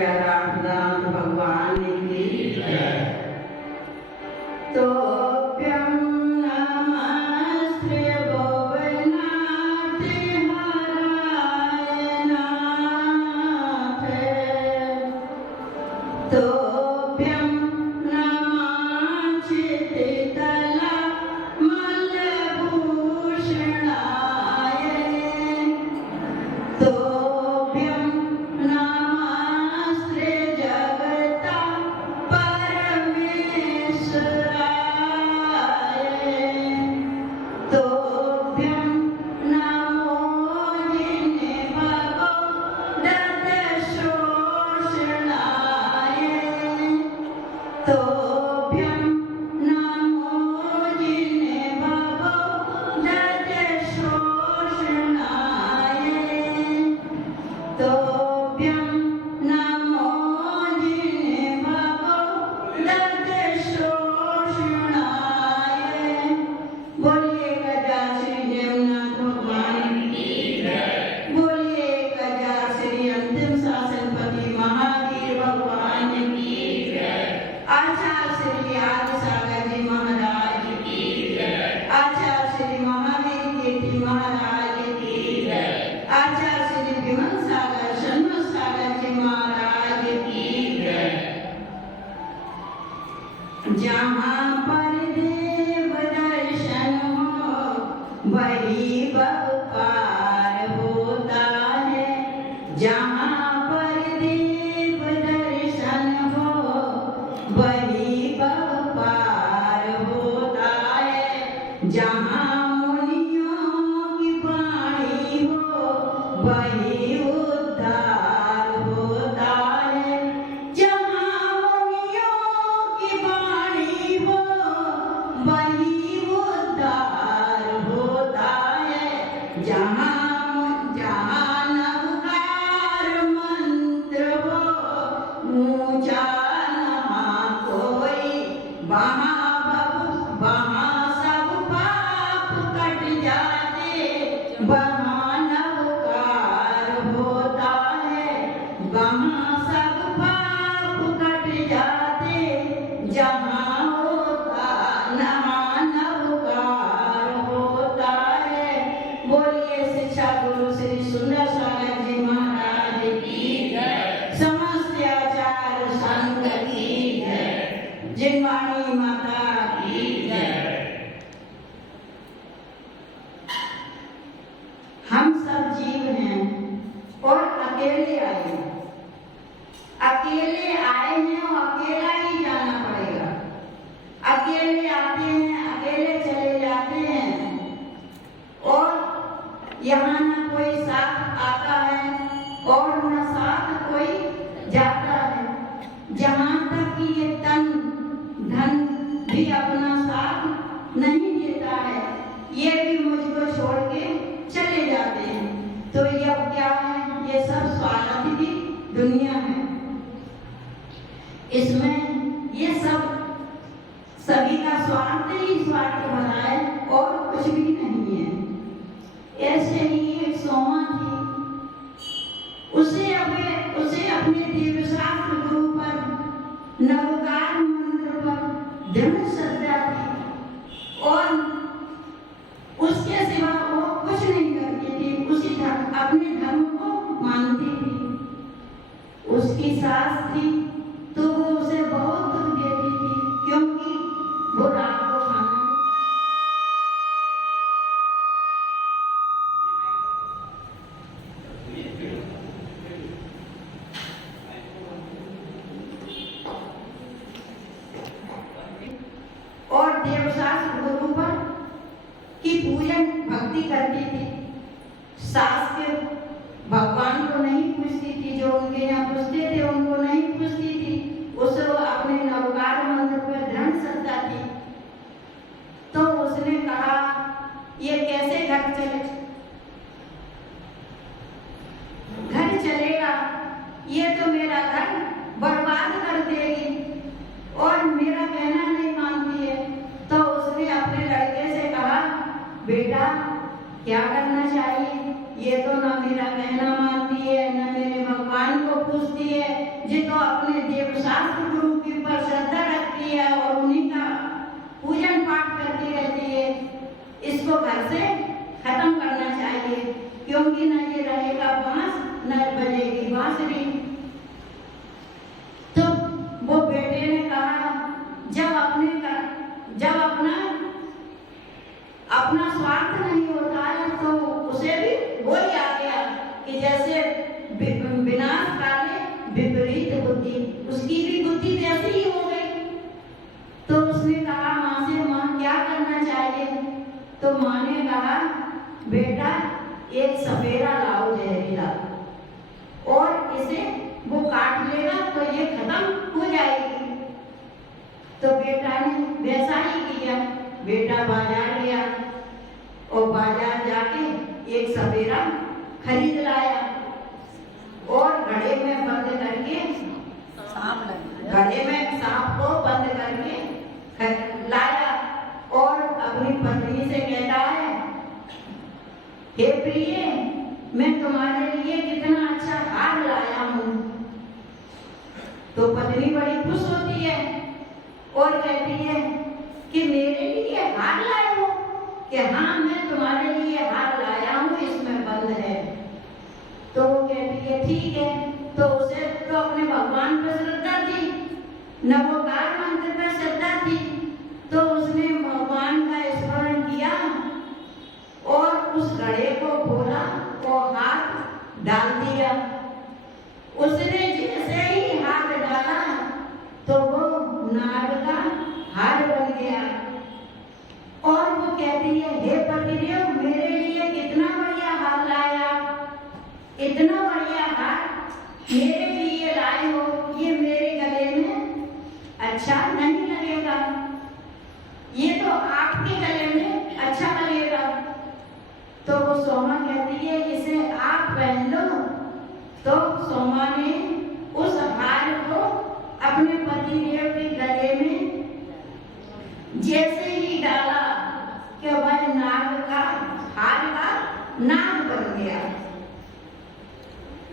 रामदास भगवान की तो प्यम नमस्ते गोविंदनाथ हराय नाथ तो प्यम नमस्ते तला मलभूषणाय तो जहाँ पर देव दर्शन हो वही बपार होता है। जहाँ पर देव दर्शन हो वही बपार होता है। जहाँ मुनियों की वाणी हो वही उद्धार होता है। वही उद्धार होता है। जहाँ नवकार मंत्र हो ऊंचा नहा कोई वहाँ सब पाप कट जाते। वहाँ नवकार होता है। वहाँ सब पाप कट जाते। जहाँ बोलिए शिक्षा गुरु श्री सुंदर सागर जी महाराज की जय। समस्त आचार्य संत की जय। जिनवाणी माता की जय। हम सब जीव हैं और अकेले आए हैं। अकेले आए हैं और अकेला ही जाना पड़ेगा। अकेले आते हैं, अकेले चले जाते हैं और यहाँ न कोई साथ आता है और न साथ कोई जाता है। जहाँ तक कि ये तन धन भी अपना साथ नहीं देता है, ये भी मुझको छोड़ के चले जाते हैं। तो ये क्या है? ये सब स्वार्थ की दुनिया है। इसमें ये सब सभी का स्वार्थ ही स्वार्थ भरा है और कुछ भी नहीं है। ऐसे ही एक सोमा थी, उसे अपने दिव्यशास्त्र गुरु पर नवकार मंत्र पर दृढ़ श्रद्धा थी और उसके सिवा वो कुछ नहीं करती थी। अपने धर्म को मानती थी। उसकी सास थी तो वो उसे बहुत दुख देती थी, क्योंकि वो रात को खाना और देवशास्त्र गुरु पर की पूजन भक्ति करती थी। सास के भगवान को नहीं पूछती थी, जो उनके यहाँ पूछते थे उनको नहीं पूछती थी। उसे अपने नवकार मंत्र पर दृढ़ श्रद्धा थी। तो उसने कहा, ये कैसे घर चलेगा? ये तो मेरा घर बर्बाद कर देगी और मेरा कहना नहीं मानती है। तो उसने अपने लड़के से कहा, बेटा क्या करना चाहिए? ये तो ना मेरा कहना मानती है, न मेरे भगवान को पूछती है। तो माँ ने कहा बेटा एक सपेरा लाओ जहरीला, और इसे वो काट लेगा तो ये खत्म हो जाएगी। तो बेटा ने वैसा ही किया। बेटा बाजार गया और बाजार जाके एक सपेरा खरीद लाया और घड़े में बंद करके घड़े में सांप को बंद करके लाया और अपनी पत्नी से कहता है, हे प्रिय, मैं तुम्हारे लिए कितना अच्छा हार लाया हूँ। तो पत्नी बड़ी खुश होती है और कहती है कि मेरे लिए हार लाए हो? कि हाँ, मैं तुम्हारे लिए हार लाया हूँ, इसमें बंद है। तो वो कहती है ठीक है। तो उसे तो अपने भगवान पर श्रद्धा थी, नवोकार मंत्र पर श्रद्धा थी, तो उसने भगवान का स्मरण किया और उस घड़े को खोला और हाथ डाल दिया। उसने जैसे ही हाथ डाला तो वो नाग का हार बन गया। और वो कहती है, हे पतिदेव, मेरे लिए कितना बढ़िया हार लाया, इतना बढ़िया हार मेरे लिए लाए हो, ये मेरे गले में अच्छा नहीं लगेगा, ये तो आपके गले में अच्छा लगेगा। तो वो सोमा कहती है, इसे आप पहन लो। तो सोमा ने उस हार को अपने पतिदेव के गले में जैसे ही डाला कि वह नाग का हार का नाग बन गया,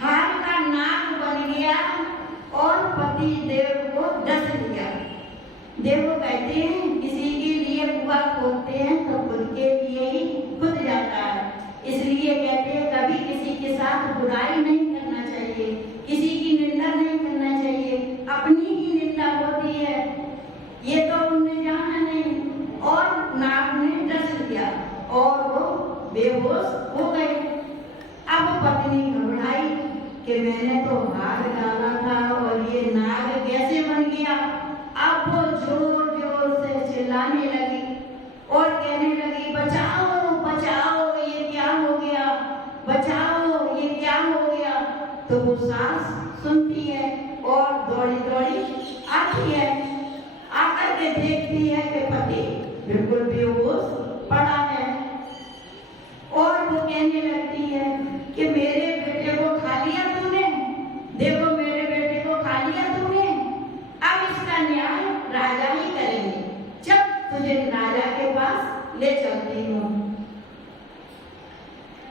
हार का नाग बन गया और पति देव को डस लिया। देव कहते हैं किसी के लिए कुआं खोदते हैं तो खुद के लिए ही खुद जाता है। इसलिए कहते हैं कभी किसी के साथ बुराई नहीं करना चाहिए, किसी की निंदा नहीं करना चाहिए, अपनी ही निंदा होती है। ये तो उन्हें जाना नहीं। और नाग ने डस लिया और वो बेहोश हो गए। अब पत्नी घबराई कि मैंने तो हार डाला था और ये नाग कैसे बन गया। अब वो जोर जोर से चिल्लाने लगी और कहने लगी, बचाओ बचाओ, ये क्या हो गया, बचाओ, ये क्या हो गया। तो वो सास सुनती है और दौड़ी दौड़ी आती है, आकर के देखती है कि पति बिल्कुल बेहोश पड़ा है। और वो कहने लगती है कि मेरे बेटे को खा लिया तूने, देखो मेरे बेटे को खा लिया तूने, अब इसका न्याय राजा ही करेंगे, जब तुझे राजा के पास ले चलती हूँ।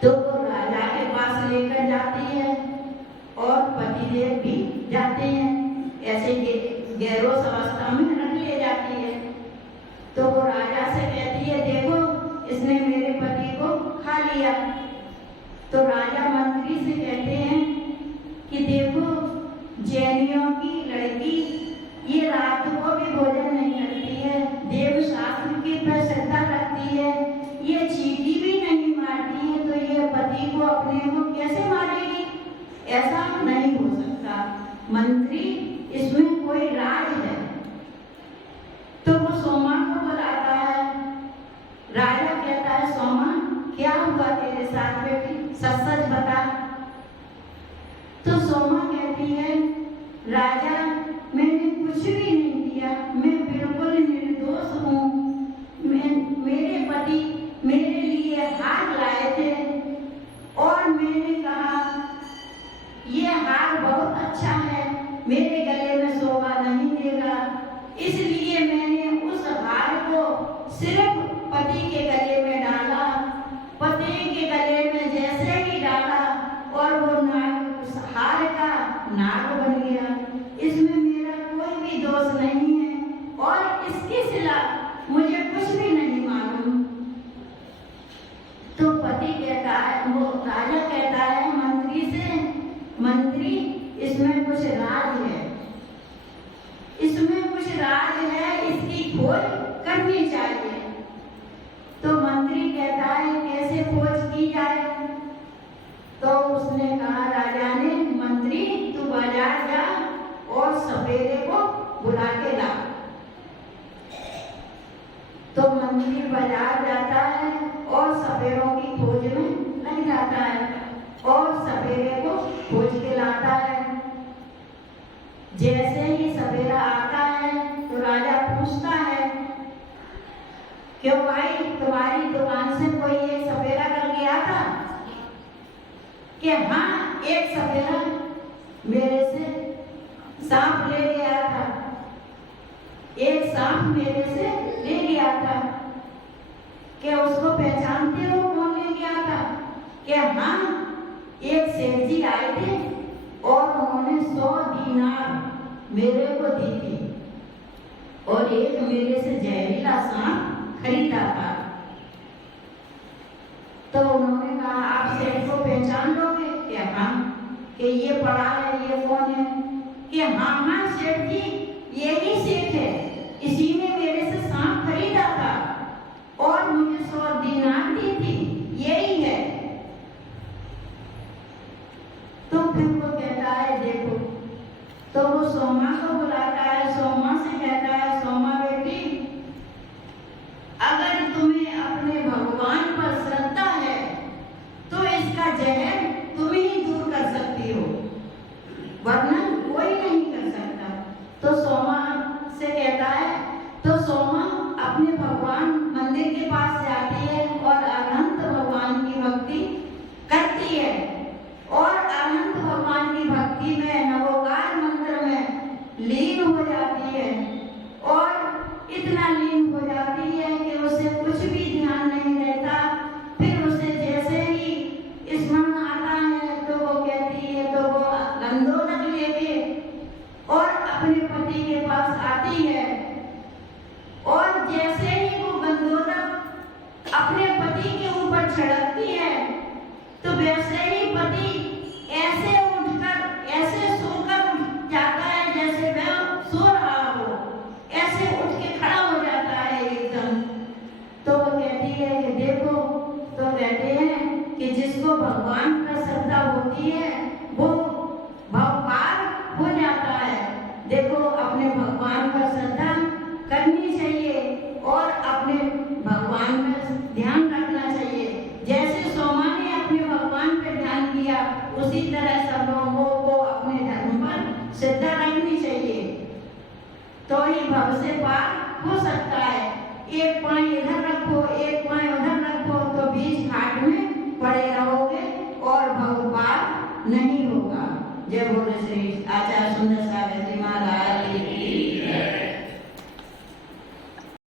तो वो राजा के पास लेकर जाती है और पतिदेव भी जाते हैं, ऐसे गैरोस अवस्था में रख ले जाती है। तो वो राजा से कहती है, देखो इसने मेरे पति को खा लिया। तो राजा मंत्री से कहते हैं कि देखो जैनियों की लड़की ये रात को भी भोजन नहीं करती है, देव शास्त्र की पर श्रद्धा रखती है, ये चींटी भी नहीं मारती है, तो ये पति को अपने को कैसे मारेगी? ऐसा नहीं हो सकता मंत्री, इसमें कोई राज है। तो वो सोमा को बुलाता है। राजा कहता है, सोमा क्या हुआ तेरे साथ बेटी, सच सच बता। तो सोमा कहती है, राजा मैंने कुछ भी नहीं किया, मैं बिल्कुल निर्दोष हूँ। मेरे पति मेरे लिए हार लाए थे और मैंने कहा ये हार बहुत अच्छा है, मेरे गले में शोभा नहीं देगा, इसलिए मैंने उस हार को सिर्फ पति के गले में डाला। पति के गले में जैसे ही डाला और वो नाग उस हार का नाग बन गया। इसमें मेरा कोई भी दोष नहीं है और इसकी सिला मुझे कुछ भी नहीं मालूम। तो पति कहता है, वो राजा कहता है मंत्री से, मंत्री इसमें कुछ राज है, इसमें कुछ राज है, इसकी खोज करनी चाहिए। तो मंत्री कहता है कैसे खोज की जाए। तो उसने कहा राजा ने, मंत्री तू बाजार जा और सपेरे को बुला के ला। तो मंत्री बाजार जाता है और सपेरों की खोज में लग जाता है और सपेरे को खोज के लाता है। जैसे ही सपेरा आता है तो राजा पूछता है, क्यों भाई, तुम्हारी दुकान से कोई एक सपेरा कर गया था? कि हाँ, एक सपेरा मेरे से सांप ले गया था, एक सांप मेरे से ले गया था। क्या उसको पहचानते हो कौन ले गया था? क्या हाँ, एक सेठ जी आए थे और उन्होंने 100 दीनार मेरे को दी थी और एक मेरे से जहरीला सांप खरीदा था। तो उन्होंने कहा, आप सेठ को पहचान लोगे? क्या हाँ, कि ये पड़ा है, ये कौन है? कि हाँ हाँ सेठ जी, यही सेठ है, इसी ने मेरे से सांप खरीदा था और मुझे 100 दीनार दी थी, यही है। तो फिर वो कहता है, देखो, तो वो सोमा को बुलाता है, सोमा से कहता है, सोमा बेटी, अगर तुम्हें अपने भगवान पर श्रद्धा है तो इसका जहर तुम ही दूर कर सकती हो, वरना कोई नहीं कर सकता। तो सोमा से कहता है, तो सोमा अपने भगवान मंदिर के पास जाती है और अनंत भगवान की भक्ति करती है और अनंत भगवान की भक्ति में नवोकार मंत्र में लीन हो जाती है और इतना लीन हो जाती है कि उसे कुछ भी ध्यान नहीं रहता। फिर उसे जैसे ही स्मरण आता है तो वो कहती है, तो वो गंधोदक लेके और अपने पति के पास आती है और जैसे ही वो गंधोदक अपने पति के ऊपर छिड़कती है तो वैसे ही पति ऐसे उठकर, ऐसे सोकर उठ जाता है जैसे वह सो रहा हो, ऐसे उठ के खड़ा हो जाता है एकदम। तो वो कहती है कि देखो, तो कहते हैं कि जिसको भगवान पर श्रद्धा होती है वो भवपार हो जाता है। देखो, अपने भगवान पर श्रद्धा करनी चाहिए और अपने भगवान में ध्यान रखना चाहिए। जैसे सोमा ने अपने भगवान पर ध्यान किया, उसी तरह सब लोगों को अपने धर्म पर श्रद्धा रखनी चाहिए, तो ही भव से पार हो सकता है। एक पाँव इधर रखो, एक पाँव उधर रखो तो बीच घाट में पड़े रहोगे और भव पार नहीं होगा। जय बोले श्री आचार्य सुंदर